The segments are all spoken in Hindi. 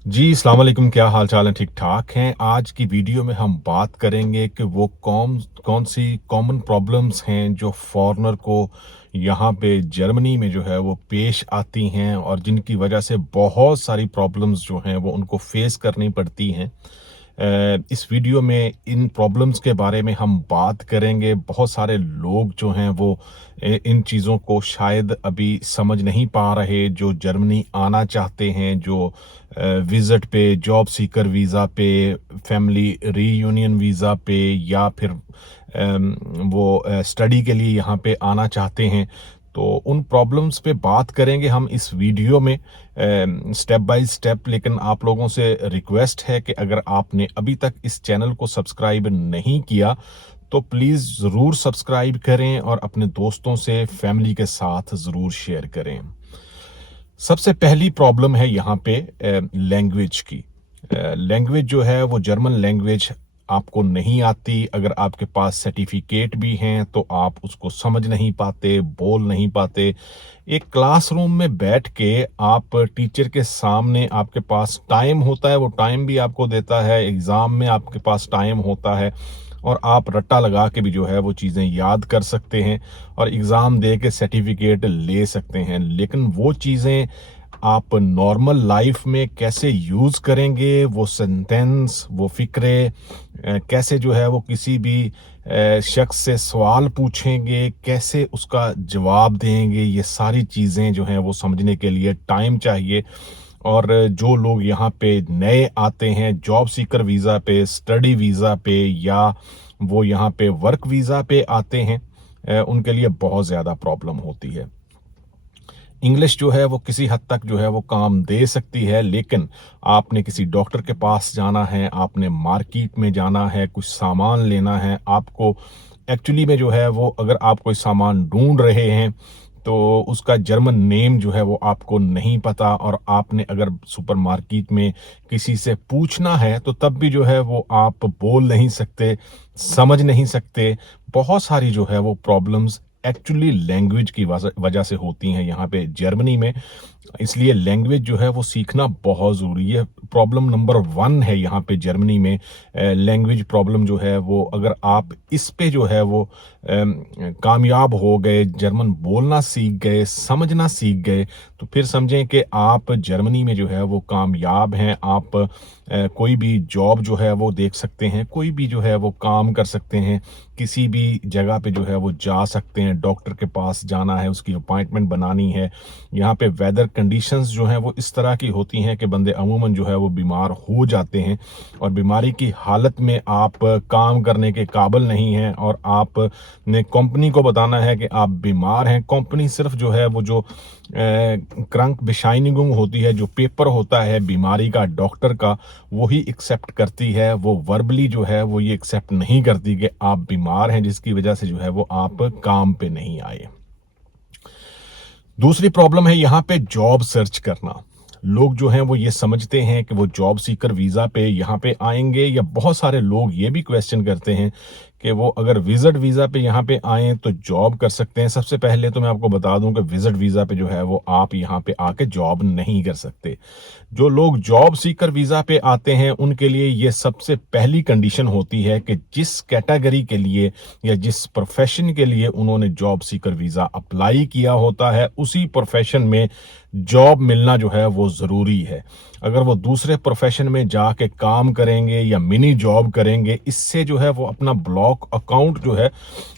जी, अस्सलाम वालेकुम। क्या हाल चाल है? ठीक ठाक हैं। आज की वीडियो में हम बात करेंगे कि वो कौन कौन सी कॉमन प्रॉब्लम्स हैं जो फॉरेनर को यहाँ पे जर्मनी में जो है वो पेश आती हैं और जिनकी वजह से बहुत सारी प्रॉब्लम्स जो हैं वो उनको फेस करनी पड़ती हैं। इस वीडियो में इन प्रॉब्लम्स के बारे में हम बात करेंगे। बहुत सारे लोग जो हैं वो इन चीज़ों को शायद अभी समझ नहीं पा रहे, जो जर्मनी आना चाहते हैं, जो विज़िट पे, जॉब सीकर वीज़ा पे, फैमिली रीयूनियन वीज़ा पे या फिर वो स्टडी के लिए यहाँ पे आना चाहते हैं। तो उन प्रॉब्लम्स पे बात करेंगे हम इस वीडियो में स्टेप बाय स्टेप। लेकिन आप लोगों से रिक्वेस्ट है कि अगर आपने अभी तक इस चैनल को सब्सक्राइब नहीं किया तो प्लीज़ ज़रूर सब्सक्राइब करें और अपने दोस्तों से, फैमिली के साथ ज़रूर शेयर करें। सबसे पहली प्रॉब्लम है यहाँ पे लैंग्वेज की। लैंग्वेज जो है वो जर्मन लैंग्वेज आपको नहीं आती। अगर आपके पास सर्टिफिकेट भी हैं तो आप उसको समझ नहीं पाते, बोल नहीं पाते। एक क्लासरूम में बैठ के आप टीचर के सामने, आपके पास टाइम होता है, वो टाइम भी आपको देता है, एग्ज़ाम में आपके पास टाइम होता है और आप रट्टा लगा के भी जो है वो चीज़ें याद कर सकते हैं और एग्ज़ाम दे के सर्टिफिकेट ले सकते हैं। लेकिन वो चीज़ें आप नॉर्मल लाइफ में कैसे यूज़ करेंगे, वो सेंटेंस, वो फ़िक्रे कैसे जो है वो किसी भी शख्स से सवाल पूछेंगे, कैसे उसका जवाब देंगे, ये सारी चीज़ें जो हैं वो समझने के लिए टाइम चाहिए। और जो लोग यहाँ पे नए आते हैं जॉब सीकर वीज़ा पे, स्टडी वीज़ा पे या वो यहाँ पे वर्क वीज़ा पे आते हैं, उनके लिए बहुत ज़्यादा प्रॉब्लम होती है। इंग्लिश जो है वो किसी हद तक जो है वो काम दे सकती है, लेकिन आपने किसी डॉक्टर के पास जाना है, आपने मार्केट में जाना है, कुछ सामान लेना है, आपको एक्चुअली में जो है वो अगर आप कोई सामान ढूँढ रहे हैं, तो उसका जर्मन नेम जो है वो आपको नहीं पता और आपने अगर सुपरमार्केट में किसी से पूछना है, तो तब भी जो है वो आप बोल नहीं सकते, समझ नहीं सकते। बहुत सारी जो है वो प्रॉब्लम्स एक्चुअली लैंग्वेज की वजह से होती हैं यहाँ पे जर्मनी में। इसलिए लैंग्वेज जो है वो सीखना बहुत ज़रूरी है। प्रॉब्लम नंबर 1 है यहाँ पे जर्मनी में। लैंग्वेज प्रॉब्लम जो है वो अगर आप इस पे जो है वो कामयाब हो गए, जर्मन बोलना सीख गए, समझना सीख गए, तो फिर समझें कि आप जर्मनी में जो है वो कामयाब हैं। आप कोई भी जॉब जो है वो देख सकते हैं, कोई भी जो है वो काम कर सकते हैं, किसी भी जगह पे जो है वो जा सकते हैं। डॉक्टर के पास जाना है, उसकी अपॉइंटमेंट बनानी है। यहाँ पे वेदर कंडीशंस जो हैं वो इस तरह की होती हैं कि बंदे अमूमन जो है वो बीमार हो जाते हैं और बीमारी की हालत में आप काम करने के काबिल नहीं हैं और आपने कंपनी को बताना है कि आप बीमार हैं। कंपनी सिर्फ जो है वो जो क्रंक बेशाइनिगुंग होती है, जो पेपर होता है बीमारी का डॉक्टर का, वही एक्सेप्ट करती है। वो वर्बली जो है वो ये एक्सेप्ट नहीं करती कि आप बीमार हैं, जिसकी वजह से जो है वो आप काम पे नहीं आए। दूसरी प्रॉब्लम है यहाँ पे जॉब सर्च करना। लोग जो हैं वो ये समझते हैं कि वो जॉब सीकर वीज़ा पे यहाँ पे आएँगे, या बहुत सारे लोग ये भी क्वेश्चन करते हैं कि वो अगर विज़िट वीज़ा पे यहाँ पे आएँ तो जॉब कर सकते हैं। सबसे पहले तो मैं आपको बता दूँ कि विज़िट वीज़ा पे जो है वो आप यहाँ पे आके जॉब नहीं कर सकते। जो लोग जॉब सीकर वीज़ा पे आते हैं उनके लिए ये सबसे पहली कंडीशन होती है कि जिस कैटेगरी के लिए या जिस प्रोफ़ेशन के लिए उन्होंने जॉब सीकर वीज़ा अप्लाई किया होता है, उसी प्रोफ़ेशन में जॉब मिलना जो है वो ज़रूरी है। अगर वो दूसरे प्रोफ़ेशन में जाके काम करेंगे या मिनी जॉब करेंगे, इससे जो है वो अपना ब्लॉक अकाउंट जो है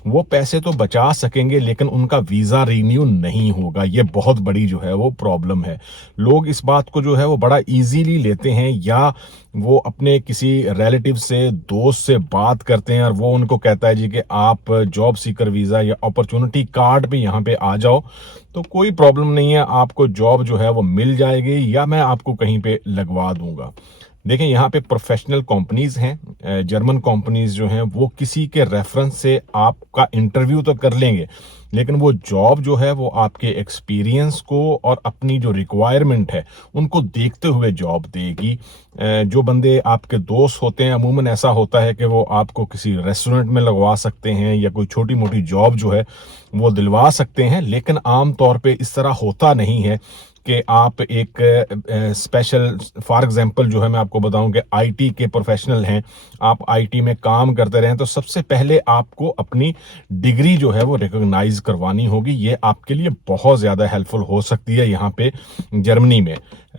वो पैसे तो बचा सकेंगे, लेकिन उनका वीज़ा रिन्यू नहीं होगा। ये बहुत बड़ी जो है वो प्रॉब्लम है। लोग इस बात को जो है वो बड़ा ईज़िली लेते हैं, या वो अपने किसी रिलेटिव से, दोस्त से बात करते हैं और वो उनको कहता है जी कि आप जॉब सीकर वीज़ा या अपॉर्चुनिटी कार्ड पे यहाँ पे आ जाओ, तो कोई प्रॉब्लम नहीं है, आपको जॉब जो है वो मिल जाएगी या मैं आपको कहीं पे लगवा दूँगा। देखें, यहाँ पे प्रोफ़ेशनल कंपनीज़ हैं, जर्मन कंपनीज़ जो हैं वो किसी के रेफ़रेंस से आपका इंटरव्यू तो कर लेंगे, लेकिन वो जॉब जो है वो आपके एक्सपीरियंस को और अपनी जो रिक्वायरमेंट है उनको देखते हुए जॉब देगी। जो बंदे आपके दोस्त होते हैं, अमूमन ऐसा होता है कि वो आपको किसी रेस्टोरेंट में लगवा सकते हैं या कोई छोटी-मोटी जॉब जो है वो दिलवा सकते हैं, लेकिन आम तौर पे इस तरह होता नहीं है। कि आप एक स्पेशल फॉर एग्जांपल जो है मैं आपको बताऊं कि आईटी के प्रोफेशनल हैं, आप आईटी में काम करते रहें, तो सबसे पहले आपको अपनी डिग्री जो है वो रिकॉग्नाइज करवानी होगी। ये आपके लिए बहुत ज़्यादा हेल्पफुल हो सकती है यहाँ पे जर्मनी में।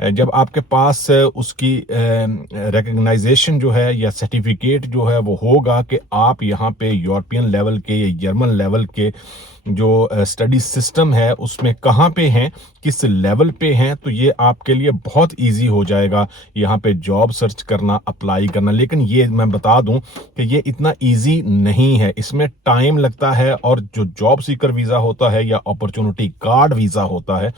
जब आपके पास उसकी रिकग्नाइजेशन जो है या सर्टिफिकेट जो है वो होगा कि आप यहाँ पे यूरोपियन लेवल के या जर्मन लेवल के जो स्टडी सिस्टम है उसमें कहाँ पे हैं, किस लेवल पे हैं, तो ये आपके लिए बहुत इजी हो जाएगा यहाँ पे जॉब सर्च करना, अप्लाई करना। लेकिन ये मैं बता दूं कि ये इतना इजी नहीं है, इसमें टाइम लगता है। और जो जॉब सीकर वीज़ा होता है या अपॉर्चुनिटी कार्ड वीज़ा होता है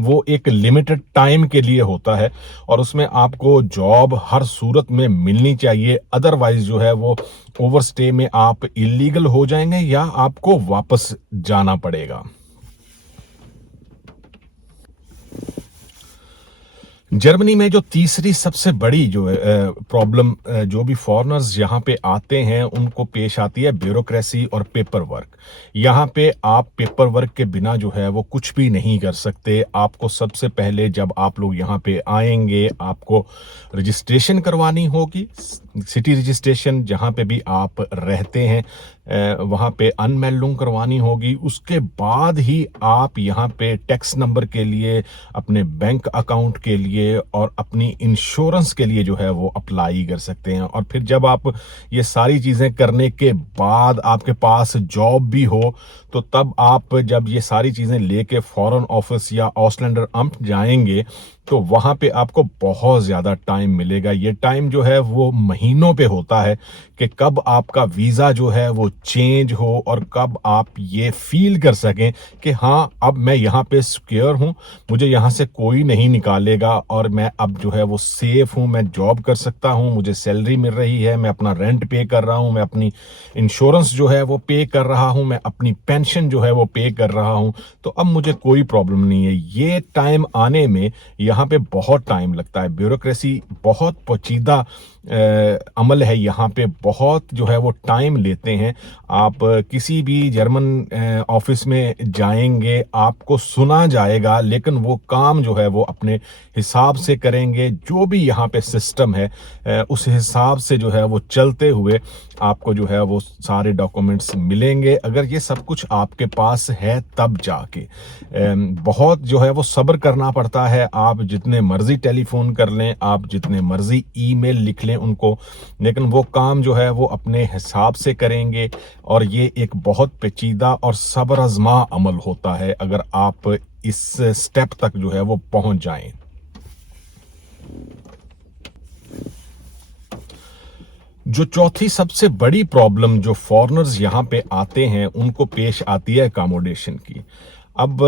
वो एक लिमिटेड टाइम के लिए होता है और उसमें आपको जॉब हर सूरत में मिलनी चाहिए, अदरवाइज जो है वो ओवरस्टे में आप इलीगल हो जाएंगे या आपको वापस जाना पड़ेगा। जर्मनी में जो तीसरी सबसे बड़ी जो प्रॉब्लम जो भी फॉरेनर्स यहाँ पे आते हैं उनको पेश आती है ब्यूरोक्रेसी और पेपर वर्क। यहाँ पे आप पेपर वर्क के बिना जो है वो कुछ भी नहीं कर सकते। आपको सबसे पहले जब आप लोग यहाँ पे आएंगे आपको रजिस्ट्रेशन करवानी होगी, सिटी रजिस्ट्रेशन जहाँ पे भी आप रहते हैं वहाँ पे अनमेल्डिंग करवानी होगी। उसके बाद ही आप यहाँ पे टैक्स नंबर के लिए, अपने बैंक अकाउंट के लिए और अपनी इंश्योरेंस के लिए जो है वो अप्लाई कर सकते हैं। और फिर जब आप ये सारी चीज़ें करने के बाद आपके पास जॉब भी हो तो तब आप जब ये सारी चीज़ें लेके फॉरेन ऑफिस या ऑसलैंडर अम्ट जाएंगे तो वहाँ पे आपको बहुत ज़्यादा टाइम मिलेगा। ये टाइम जो है वो महीनों पे होता है कि कब आपका वीज़ा जो है वो चेंज हो और कब आप ये फील कर सकें कि हाँ अब मैं यहाँ पे सिक्योर हूँ, मुझे यहाँ से कोई नहीं निकालेगा और मैं अब जो है वो सेफ हूँ, मैं जॉब कर सकता हूँ, मुझे सैलरी मिल रही है, मैं अपना रेंट पे कर रहा हूँ, मैं अपनी इंश्योरेंस जो है वो पे कर रहा हूँ, मैं अपनी पेंशन जो है वो पे कर रहा हूँ, तो अब मुझे कोई प्रॉब्लम नहीं है। ये टाइम आने में यहाँ पे बहुत टाइम लगता है। ब्यूरोक्रेसी बहुत पेचीदा अमल है, यहाँ पे बहुत जो है वो टाइम लेते हैं। आप किसी भी जर्मन ऑफिस में जाएंगे आपको सुना जाएगा लेकिन वो काम जो है वो अपने हिसाब से करेंगे। जो भी यहाँ पे सिस्टम है उस हिसाब से जो है वो चलते हुए आपको जो है वो सारे डॉक्यूमेंट्स मिलेंगे। अगर ये सब कुछ आपके पास है तब जाके बहुत जो है वो सब्र करना पड़ता है। आप जितने मर्जी टेलीफोन कर लें, आप जितने मर्जी ईमेल लिख लें उनको, लेकिन वो काम जो है वो अपने हिसाब से करेंगे। और ये एक बहुत पेचीदा और सब्र आजमा अमल होता है अगर आप इस स्टेप तक जो है वो पहुंच जाएं। जो चौथी सबसे बड़ी प्रॉब्लम जो फॉरेनर्स यहाँ पे आते हैं उनको पेश आती है अकोमोडेशन की। अब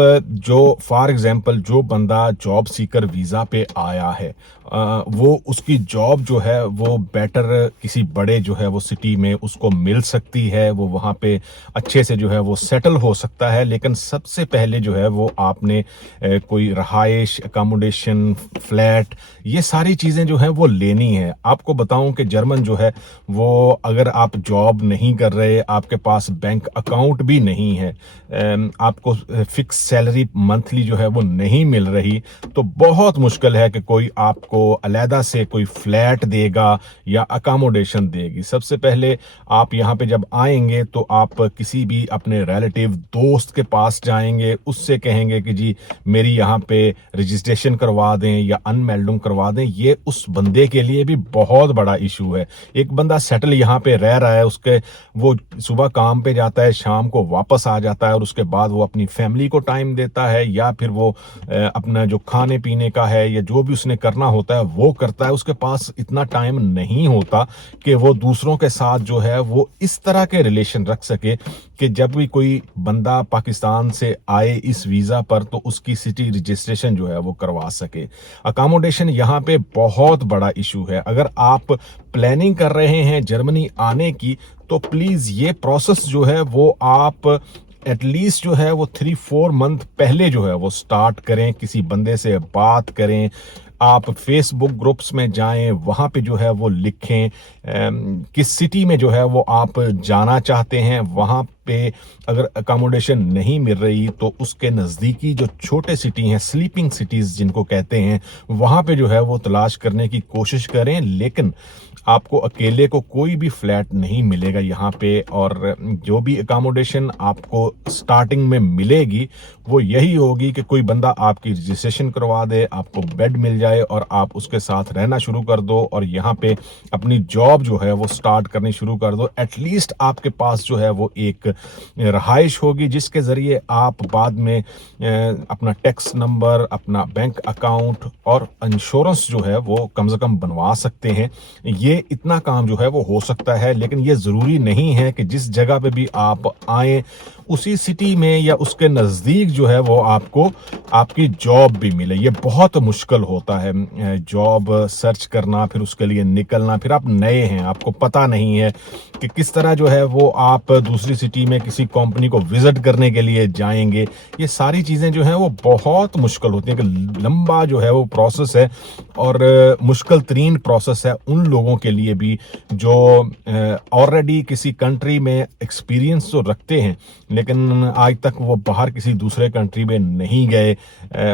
जो फॉर एग्जांपल जो बंदा जॉब सीकर वीज़ा पे आया है वो उसकी जॉब जो है वो बेटर किसी बड़े जो है वो सिटी में उसको मिल सकती है, वो वहाँ पे अच्छे से जो है वो सेटल हो सकता है। लेकिन सबसे पहले जो है वो आपने कोई रहाइश, अकोमोडेशन, फ्लैट, ये सारी चीज़ें जो है वो लेनी है। आपको बताऊं कि जर्मन जो है वो अगर आप जॉब नहीं कर रहे, आपके पास बैंक अकाउंट भी नहीं है, आपको फिक्स सैलरी मंथली जो है वो नहीं मिल रही, तो बहुत मुश्किल है कि कोई आपको अलहदा से कोई फ्लैट देगा या अकोमोडेशन देगी। सबसे पहले आप यहाँ पे जब आएंगे तो आप किसी भी अपने रिलेटिव दोस्त के पास जाएंगे, उससे कहेंगे कि जी मेरी यहाँ पे रजिस्ट्रेशन करवा दें या अनमेल्डिंग करवा दें। ये उस बंदे के लिए भी बहुत बड़ा इशू है। एक बंदा सेटल यहाँ पे रह रहा है, उसके वो सुबह काम पे जाता है, शाम को वापस आ जाता है और उसके बाद वो अपनी फैमिली को टाइम देता है या फिर वो अपना जो खाने पीने का है या जो भी उसने करना होता है वो करता है। उसके पास इतना टाइम नहीं होता कि वो दूसरों के साथ जो है वो इस तरह के रिलेशन रख सके कि जब भी कोई बंदा पाकिस्तान से आए इस वीज़ा पर तो उसकी सिटी रजिस्ट्रेशन जो है वो करवा सके। अकोमोडेशन यहाँ पे बहुत बड़ा इशू है। अगर आप प्लानिंग कर रहे हैं जर्मनी आने की तो प्लीज़ ये प्रोसेस जो है वो आप एटलीस्ट जो है वो 3-4 मंथ पहले जो है वो स्टार्ट करें। किसी बंदे से बात करें, आप फेसबुक ग्रुप्स में जाएं, वहाँ पे जो है वो लिखें किस सिटी में जो है वो आप जाना चाहते हैं, वहाँ पे अगर अकोमोडेशन नहीं मिल रही तो उसके नज़दीकी जो छोटे सिटी हैं, स्लीपिंग सिटीज़ जिनको कहते हैं, वहाँ पे जो है वो तलाश करने की कोशिश करें। लेकिन आपको अकेले को कोई भी फ्लैट नहीं मिलेगा यहाँ पे, और जो भी अकोमोडेशन आपको स्टार्टिंग में मिलेगी वो यही होगी कि कोई बंदा आपकी रजिस्ट्रेशन करवा दे, आपको बेड मिल जाए और आप उसके साथ रहना शुरू कर दो और यहाँ पे अपनी जॉब जो है वो स्टार्ट करनी शुरू कर दो। एटलीस्ट आपके पास जो है वो एक रहाइश होगी जिसके ज़रिए आप बाद में अपना टैक्स नंबर, अपना बैंक अकाउंट और इंश्योरेंस जो है वो कम से कम बनवा सकते हैं। ये इतना काम जो है वो हो सकता है, लेकिन ये ज़रूरी नहीं है कि जिस जगह पे भी आप आएँ उसी सिटी में या उसके नज़दीक जो है वो आपको आपकी जॉब भी मिले। ये बहुत मुश्किल होता है जॉब सर्च करना, फिर उसके लिए निकलना, फिर आप नए हैं, आपको पता नहीं है कि किस तरह जो है वो आप दूसरी सिटी में किसी कंपनी को विज़िट करने के लिए जाएँगे। ये सारी चीज़ें जो हैं वो बहुत मुश्किल होती हैं, कि लंबा जो है वो प्रोसेस है और मुश्किल तरीन प्रोसेस है उन लोगों के लिए भी जो ऑलरेडी किसी कंट्री में एक्सपीरियंस तो रखते हैं लेकिन आज तक वो बाहर किसी दूसरे कंट्री में नहीं गए।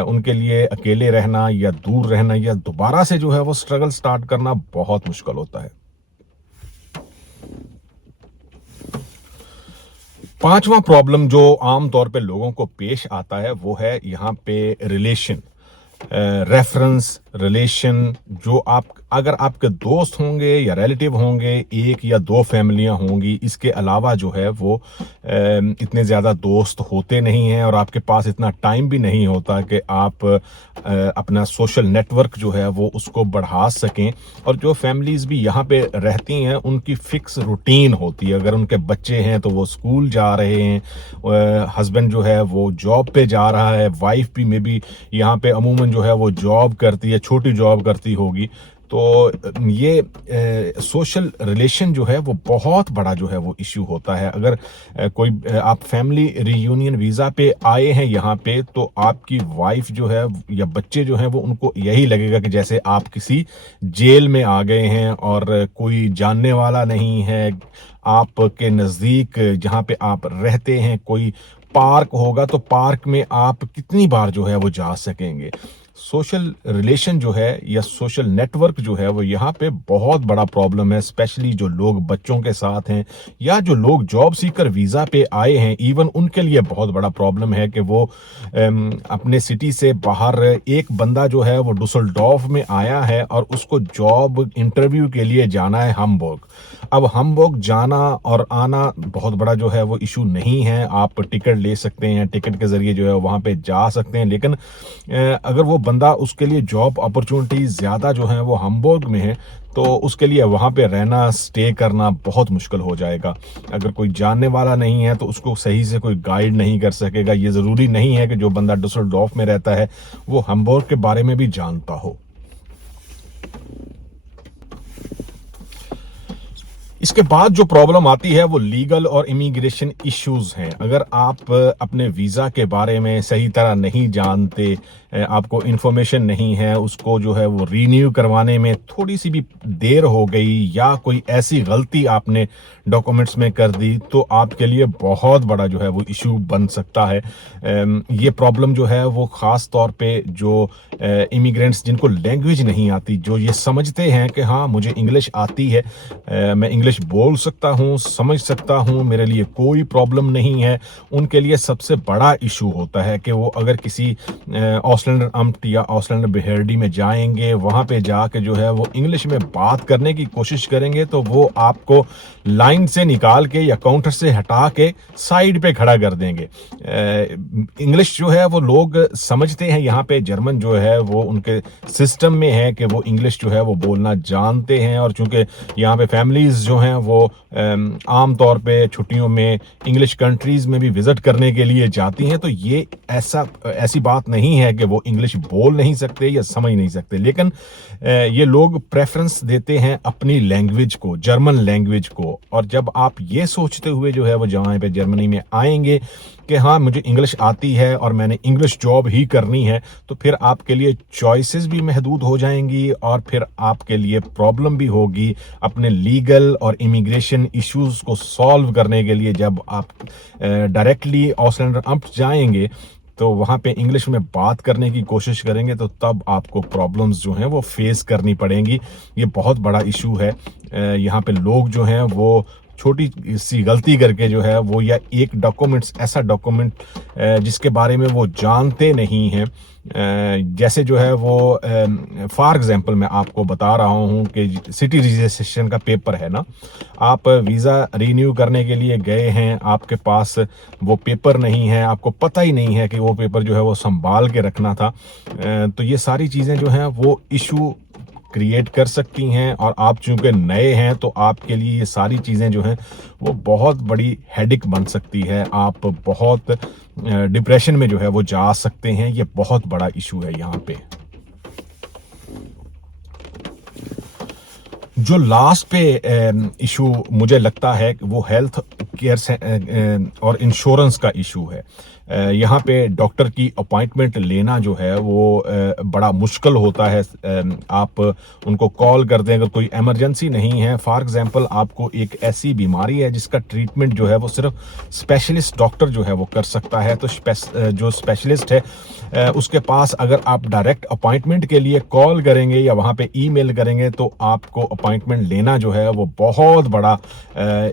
उनके लिए अकेले रहना या दूर रहना या दोबारा से जो है वो स्ट्रगल स्टार्ट करना बहुत मुश्किल होता है। पांचवा प्रॉब्लम जो आम तौर पे लोगों को पेश आता है वो है यहाँ पे रिलेशन, रेफरेंस रिलेशन। जो आप अगर आपके दोस्त होंगे या रिलेटिव होंगे, एक या दो फैमिलियां होंगी, इसके अलावा जो है वो इतने ज़्यादा दोस्त होते नहीं हैं और आपके पास इतना टाइम भी नहीं होता कि आप अपना सोशल नेटवर्क जो है वो उसको बढ़ा सकें। और जो फैमिलीज़ भी यहाँ पे रहती हैं उनकी फ़िक्स रूटीन होती है। अगर उनके बच्चे हैं तो वो स्कूल जा रहे हैं, हस्बैंड जो है वो जॉब पे जा रहा है, वाइफ भी मे बी यहाँ पे अमूमन जो है वो जॉब करती है, छोटी जॉब करती होगी। तो ये सोशल रिलेशन जो है वो बहुत बड़ा जो है वो इश्यू होता है। अगर कोई आप फैमिली रियूनियन वीज़ा पे आए हैं यहाँ पे, तो आपकी वाइफ जो है या बच्चे जो हैं वो उनको यही लगेगा कि जैसे आप किसी जेल में आ गए हैं और कोई जानने वाला नहीं है। आपके नज़दीक जहाँ पे आप रहते हैं कोई पार्क होगा तो पार्क में आप कितनी बार जो है वो जा सकेंगे। सोशल रिलेशन जो है या सोशल नेटवर्क जो है वो यहाँ पे बहुत बड़ा प्रॉब्लम है, स्पेशली जो लोग बच्चों के साथ हैं या जो लोग जॉब सीकर वीज़ा पे आए हैं, इवन उनके लिए बहुत बड़ा प्रॉब्लम है कि वो अपने सिटी से बाहर, एक बंदा जो है वो डुसलडॉर्फ में आया है और उसको जॉब इंटरव्यू के लिए जाना है हम्बर्ग। अब हम्बर्ग जाना और आना बहुत बड़ा जो है वो इशू नहीं है, आप टिकट ले सकते हैं, टिकट के ज़रिए जो है वहाँ पे जा सकते हैं। लेकिन अगर वो बंदा, उसके लिए जॉब अपॉर्चुनिटी ज़्यादा जो है वो हम्बर्ग में है, तो उसके लिए वहाँ पे रहना, स्टे करना बहुत मुश्किल हो जाएगा। अगर कोई जानने वाला नहीं है तो उसको सही से कोई गाइड नहीं कर सकेगा। ये ज़रूरी नहीं है कि जो बंदा डुसलडॉर्फ में रहता है वो हम्बर्ग के बारे में भी जानता हो। इसके बाद जो प्रॉब्लम आती है वो लीगल और इमिग्रेशन इश्यूज हैं। अगर आप अपने वीज़ा के बारे में सही तरह नहीं जानते, आपको इन्फॉर्मेशन नहीं है, उसको जो है वो रीन्यू करवाने में थोड़ी सी भी देर हो गई या कोई ऐसी गलती आपने डॉक्यूमेंट्स में कर दी, तो आपके लिए बहुत बड़ा जो है वो इशू बन सकता है। ये प्रॉब्लम जो है वो ख़ास तौर पे जो इमिग्रेंट्स जिनको लैंग्वेज नहीं आती, जो ये समझते हैं कि हाँ मुझे इंग्लिश आती है, मैं इंग्लिश बोल सकता हूँ, समझ सकता हूँ, मेरे लिए कोई प्रॉब्लम नहीं है, उनके लिए सबसे बड़ा इशू होता है कि वो अगर किसी ऑसलैंडर अम्ट या ऑसलैंडर बेहरडी में जाएंगे, वहाँ पे जाके जो है वो इंग्लिश में बात करने की कोशिश करेंगे तो वो आपको लाइन से निकाल के या काउंटर से हटा के साइड पे खड़ा कर देंगे। इंग्लिश जो है वो लोग समझते हैं, यहाँ पे जर्मन जो है वो उनके सिस्टम में है कि वो इंग्लिश जो है वो बोलना जानते हैं। और चूंकि यहाँ पे फैमिलीज जो हैं वो आम तौर पे छुट्टियों में इंग्लिश कंट्रीज में भी विजिट करने के लिए जाती हैं, तो ये ऐसी बात नहीं है कि वो इंग्लिश बोल नहीं सकते या समझ नहीं सकते। लेकिन ये लोग प्रेफरेंस देते हैं अपनी लैंग्वेज को, जर्मन लैंग्वेज को। और जब आप ये सोचते हुए जो है वो जहाँ पे जर्मनी में आएंगे कि हाँ मुझे इंग्लिश आती है और मैंने इंग्लिश जॉब ही करनी है, तो फिर आपके लिए चॉइसेस भी महदूद हो जाएंगी और फिर आपके लिए प्रॉब्लम भी होगी अपने लीगल और इमिग्रेशन इश्यूज को सॉल्व करने के लिए। जब आप डायरेक्टली ऑस्ट्रेलियन अम्प्ट जाएंगे तो वहाँ पे इंग्लिश में बात करने की कोशिश करेंगे, तो तब आपको प्रॉब्लम्स जो हैं वो फेस करनी पड़ेंगी। ये बहुत बड़ा इशू है। यहाँ पे लोग जो हैं वो छोटी सी गलती करके जो है वो, या एक डॉक्यूमेंट्स ऐसा डॉक्यूमेंट जिसके बारे में वो जानते नहीं हैं, जैसे जो है वो फॉर एग्जांपल मैं आपको बता रहा हूँ कि सिटी रजिस्ट्रेशन का पेपर है ना, आप वीज़ा रीन्यू करने के लिए गए हैं, आपके पास वो पेपर नहीं है, आपको पता ही नहीं है कि वो पेपर जो है वो संभाल के रखना था। तो ये सारी चीज़ें जो हैं वो इशू क्रिएट कर सकती हैं, और आप चूंकि नए हैं तो आपके लिए ये सारी चीज़ें जो हैं वो बहुत बड़ी हेडेक बन सकती है। आप बहुत डिप्रेशन में जो है वो जा सकते हैं। ये बहुत बड़ा इशू है यहाँ पे। जो लास्ट पे इशू मुझे लगता है कि वो हेल्थ केयर और इंश्योरेंस का इशू है। यहाँ पे डॉक्टर की अपॉइंटमेंट लेना जो है वो बड़ा मुश्किल होता है। आप उनको कॉल कर दें अगर कोई इमरजेंसी नहीं है। फॉर एग्जांपल आपको एक ऐसी बीमारी है जिसका ट्रीटमेंट जो है वो सिर्फ स्पेशलिस्ट डॉक्टर जो है वो कर सकता है, तो जो स्पेशलिस्ट है उसके पास अगर आप डायरेक्ट अपॉइंटमेंट के लिए कॉल करेंगे या वहाँ पे ईमेल करेंगे तो आपको अपॉइंटमेंट लेना जो है वो बहुत बड़ा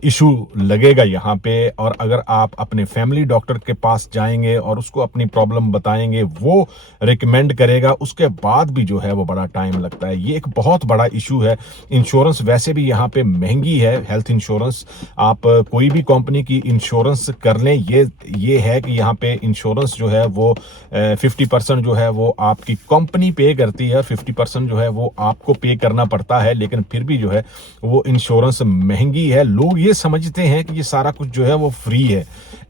इशू लगेगा यहाँ पे। और अगर आप अपने फैमिली डॉक्टर के पास जाएंगे और उसको अपनी प्रॉब्लम बताएंगे, वो रिकमेंड करेगा, उसके बाद भी जो है वो बड़ा टाइम लगता है। ये एक बहुत बड़ा इशू है। इंश्योरेंस वैसे भी यहाँ पे महंगी है। हेल्थ इंश्योरेंस आप कोई भी कंपनी की इंश्योरेंस कर लें, ये है कि यहाँ पे इंश्योरेंस जो है वो 50% जो है वो आपकी कंपनी पे करती है, 50% जो है वो आपको पे करना पड़ता है। लेकिन फिर भी जो है वो इंश्योरेंस महंगी है। लोग ये समझते हैं कि ये सारा कुछ जो है वो फ्री है।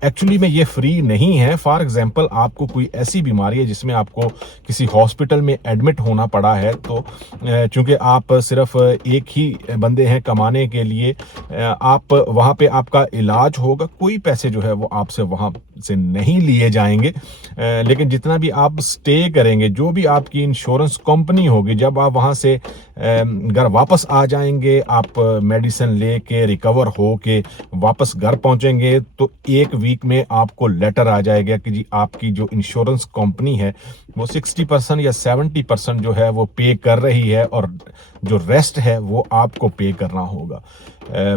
एक्चुअली में ये फ्री नहीं है। फॉर एग्जांपल आपको कोई ऐसी बीमारी है जिसमें आपको किसी हॉस्पिटल में एडमिट होना पड़ा है, तो चूंकि आप सिर्फ एक ही बंदे हैं कमाने के लिए, आप वहाँ पे आपका इलाज होगा, कोई पैसे जो है वो आपसे वहाँ से नहीं लिए जाएंगे। लेकिन जितना भी आप स्टे करेंगे, जो भी आपकी इंश्योरेंस कंपनी होगी, जब आप वहाँ से घर वापस आ जाएंगे, आप मेडिसिन लेके रिकवर हो के वापस घर पहुंचेंगे, तो एक वीक में आपको लेटर आ जाएगा कि जी आपकी जो इंश्योरेंस कंपनी है वो 60% या 70% जो है वो पे कर रही है, और जो रेस्ट है वो आपको पे करना होगा।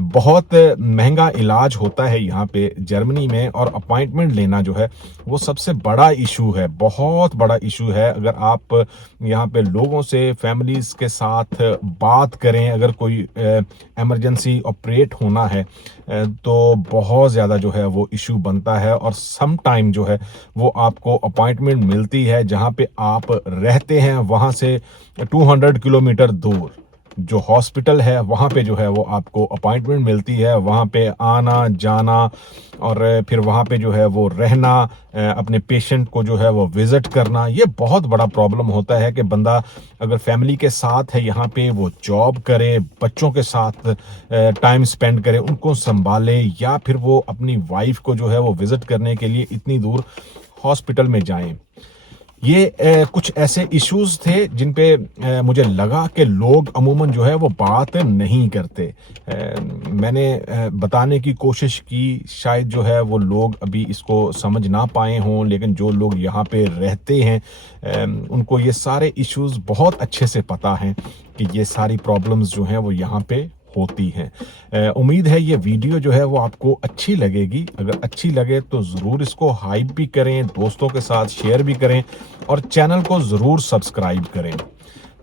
बहुत महंगा इलाज होता है यहाँ पे जर्मनी में, और अपॉइंटमेंट लेना जो है वो सबसे बड़ा इशू है, बहुत बड़ा इशू है। अगर आप यहाँ पे लोगों से, फैमिलीज के साथ बात करें, अगर कोई इमरजेंसी ऑपरेट होना है तो बहुत ज़्यादा जो है वो इशू बनता है। और सम टाइम जो है वो आपको अपॉइंटमेंट मिलती है जहाँ पे आप रहते हैं, वहाँ से 200 किलोमीटर दूर जो हॉस्पिटल है वहाँ पे जो है वो आपको अपॉइंटमेंट मिलती है। वहाँ पे आना जाना और फिर वहाँ पे जो है वो रहना, अपने पेशेंट को जो है वो विजिट करना, ये बहुत बड़ा प्रॉब्लम होता है कि बंदा अगर फैमिली के साथ है यहाँ पे, वो जॉब करे, बच्चों के साथ टाइम स्पेंड करे, उनको संभाले, या फिर वो अपनी वाइफ को जो है वो विजिट करने के लिए इतनी दूर हॉस्पिटल में जाएं। ये कुछ ऐसे इश्यूज थे जिन पे मुझे लगा कि लोग अमूमन जो है वो बात नहीं करते। मैंने बताने की कोशिश की, शायद जो है वो लोग अभी इसको समझ ना पाए हों, लेकिन जो लोग यहाँ पे रहते हैं उनको ये सारे इश्यूज बहुत अच्छे से पता हैं कि ये सारी प्रॉब्लम्स जो हैं वो यहाँ पे होती हैं। उम्मीद है ये वीडियो जो है वो आपको अच्छी लगेगी। अगर अच्छी लगे तो ज़रूर इसको हाइप भी करें, दोस्तों के साथ शेयर भी करें, और चैनल को ज़रूर सब्सक्राइब करें।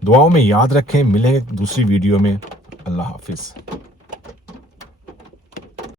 दुआओं में याद रखें। मिलेंगे दूसरी वीडियो में। अल्लाह हाफिज़।